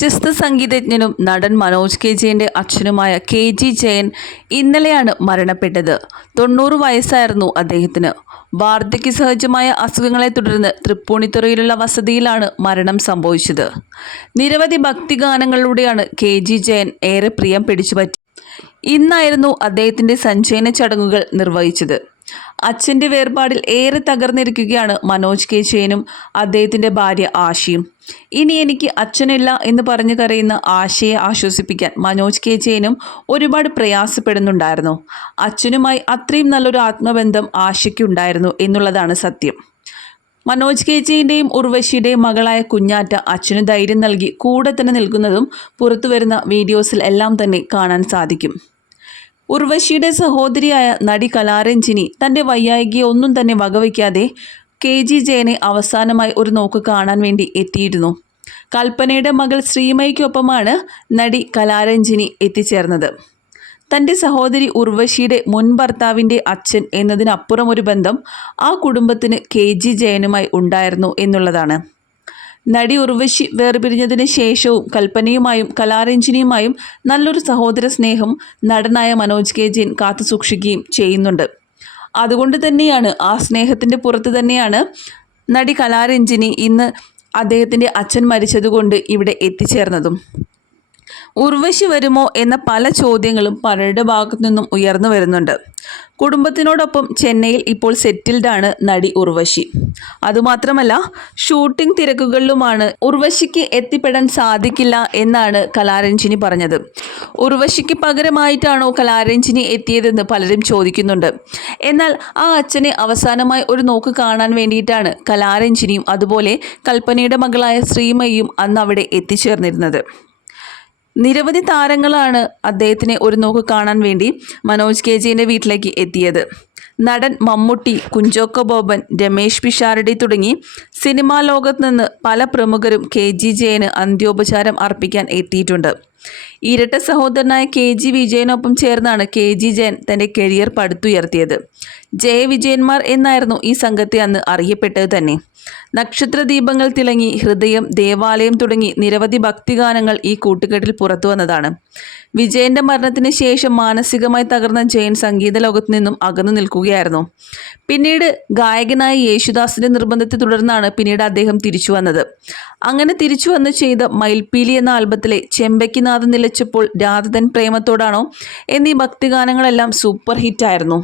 പ്രശസ്ത സംഗീതജ്ഞനും നടൻ മനോജ് കെ ജയന്റെ അച്ഛനുമായ കെ ജി ജയൻ ഇന്നലെയാണ് മരണപ്പെട്ടത്. തൊണ്ണൂറ് വയസ്സായിരുന്നു അദ്ദേഹത്തിന്. വാർദ്ധക്യ സഹജമായ അസുഖങ്ങളെ തുടർന്ന് തൃപ്പൂണിത്തുറയിലുള്ള വസതിയിലാണ് മരണം സംഭവിച്ചത്. നിരവധി ഭക്തിഗാനങ്ങളിലൂടെയാണ് കെ ജി ജയൻ ഏറെ പ്രിയം പിടിച്ചുപറ്റി. ഇന്നായിരുന്നു അദ്ദേഹത്തിന്റെ സഞ്ചയന ചടങ്ങുകൾ നിർവഹിച്ചത്. അച്ഛന്റെ വേർപാടിൽ ഏറെ തകർന്നിരിക്കുകയാണ് മനോജ് കെ. ചേനും അദ്ദേഹത്തിന്റെ ഭാര്യ ആശയും. ഇനി എനിക്ക് അച്ഛനില്ല എന്ന് പറഞ്ഞു കരയുന്ന ആശയെ ആശ്വസിപ്പിക്കാൻ മനോജ് കെ. ചേനും ഒരുപാട് പ്രയാസപ്പെടുന്നുണ്ടായിരുന്നു. അച്ഛനുമായി അത്രയും നല്ലൊരു ആത്മബന്ധം ആശയ്ക്കുണ്ടായിരുന്നു എന്നുള്ളതാണ് സത്യം. മനോജ് കെ. ജെയിന്റെയും ഉർവശിയുടെയും മകളായ കുഞ്ഞാറ്റ അച്ഛന് ധൈര്യം നൽകി കൂടെ തന്നെ നിൽക്കുന്നതും പുറത്തു വരുന്ന വീഡിയോസിൽ എല്ലാം തന്നെ കാണാൻ സാധിക്കും. ഉർവശിയുടെ സഹോദരിയായ നടി കലാരഞ്ജിനി തന്റെ വയ്യായികയെ ഒന്നും തന്നെ വകവയ്ക്കാതെ കെ ജി ജയനെ അവസാനമായി ഒരു നോക്ക് കാണാൻ വേണ്ടി എത്തിയിരുന്നു. കൽപ്പനയുടെ മകൾ ശ്രീമയ്ക്കൊപ്പമാണ് നടി കലാരഞ്ജിനി എത്തിച്ചേർന്നത്. തന്റെ സഹോദരി ഉർവശിയുടെ മുൻ ഭർത്താവിന്റെ അച്ഛൻ എന്നതിനപ്പുറം ഒരു ബന്ധം ആ കുടുംബത്തിന് കെ ജി ജയനുമായി ഉണ്ടായിരുന്നു എന്നുള്ളതാണ്. നടി ഉർവശി വേർപിരിഞ്ഞതിന് ശേഷവും കൽപ്പനയുമായും കലാരഞ്ജിനിയുമായും നല്ലൊരു സഹോദര സ്നേഹം നടനായ മനോജ് കെ ജയൻ കാത്തുസൂക്ഷിക്കുകയും ചെയ്യുന്നുണ്ട്. അതുകൊണ്ട് തന്നെയാണ് ആ സ്നേഹത്തിന്റെ പുറത്ത് തന്നെയാണ് നടി കലാരഞ്ജിനി ഇന്ന് അദ്ദേഹത്തിന്റെ അച്ഛൻ മരിച്ചതുകൊണ്ട് ഇവിടെ എത്തിച്ചേർന്നതും. ഉർവശി വരുമോ എന്ന പല ചോദ്യങ്ങളും പലരുടെ ഭാഗത്തു നിന്നും ഉയർന്നു വരുന്നുണ്ട്. കുടുംബത്തിനോടൊപ്പം ചെന്നൈയിൽ ഇപ്പോൾ സെറ്റിൽഡാണ് നടി ഉർവശി. അതുമാത്രമല്ല ഷൂട്ടിംഗ് തിരക്കുകളിലുമാണ് ഉർവശിക്ക് എത്തിപ്പെടാൻ സാധിക്കില്ല എന്നാണ് കലാരഞ്ജിനി പറഞ്ഞത്. ഉർവശിക്ക് പകരമായിട്ടാണോ കലാരഞ്ജിനി എത്തിയതെന്ന് പലരും ചോദിക്കുന്നുണ്ട്. എന്നാൽ ആ അച്ഛനെ അവസാനമായി ഒരു നോക്ക് കാണാൻ വേണ്ടിയിട്ടാണ് കലാരഞ്ജിനിയും അതുപോലെ കൽപ്പനയുടെ മകളായ ശ്രീമയും അന്ന് അവിടെ എത്തിച്ചേർന്നിരുന്നത്. നിരവധി താരങ്ങളാണ് അദ്ദേഹത്തിനെ ഒരു നോക്ക് കാണാൻ വേണ്ടി മനോജ് കെ ജിന്റെ വീട്ടിലേക്ക് എത്തിയത്. നടൻ മമ്മൂട്ടി കുഞ്ചോക്ക ബോബൻ രമേഷ് പിഷാരടി തുടങ്ങി സിനിമാ ലോകത്ത് നിന്ന് പല പ്രമുഖരും കെ ജി ജയന് അന്ത്യോപചാരം അർപ്പിക്കാൻ എത്തിയിട്ടുണ്ട്. ഇരട്ട സഹോദരനായ കെ ജി വിജയനൊപ്പം ചേർന്നാണ് കെ ജി ജയൻ തന്റെ കരിയർ പടുത്തുയർത്തിയത്. ജയവിജയന്മാർ എന്നായിരുന്നു ഈ സംഘത്തെ അന്ന് അറിയപ്പെട്ടത് തന്നെ. നക്ഷത്ര ദീപങ്ങൾ തിളങ്ങി ഹൃദയം ദേവാലയം തുടങ്ങി നിരവധി ഭക്തിഗാനങ്ങൾ ഈ കൂട്ടുകെട്ടിൽ പുറത്തു വന്നതാണ്. വിജയന്റെ മരണത്തിന് ശേഷം മാനസികമായി തകർന്ന ജയൻ സംഗീത ലോകത്തു നിന്നും അകന്നു നിൽക്കുകയായിരുന്നു പിന്നീട് ഗായകനായ യേശുദാസിന്റെ നിർബന്ധത്തെ തുടർന്നാണ് പിന്നീട് അദ്ദേഹം തിരിച്ചു വന്നത്. അങ്ങനെ തിരിച്ചു വന്ന് ചെയ്ത മയിൽപ്പീലി എന്ന ആൽബത്തിലെ ചെമ്പയ്ക്കുനാഥ് നിലച്ചപ്പോൾ രാധതൻ പ്രേമത്തോടാണോ എന്നീ ഭക്തിഗാനങ്ങളെല്ലാം സൂപ്പർ ഹിറ്റായിരുന്നു.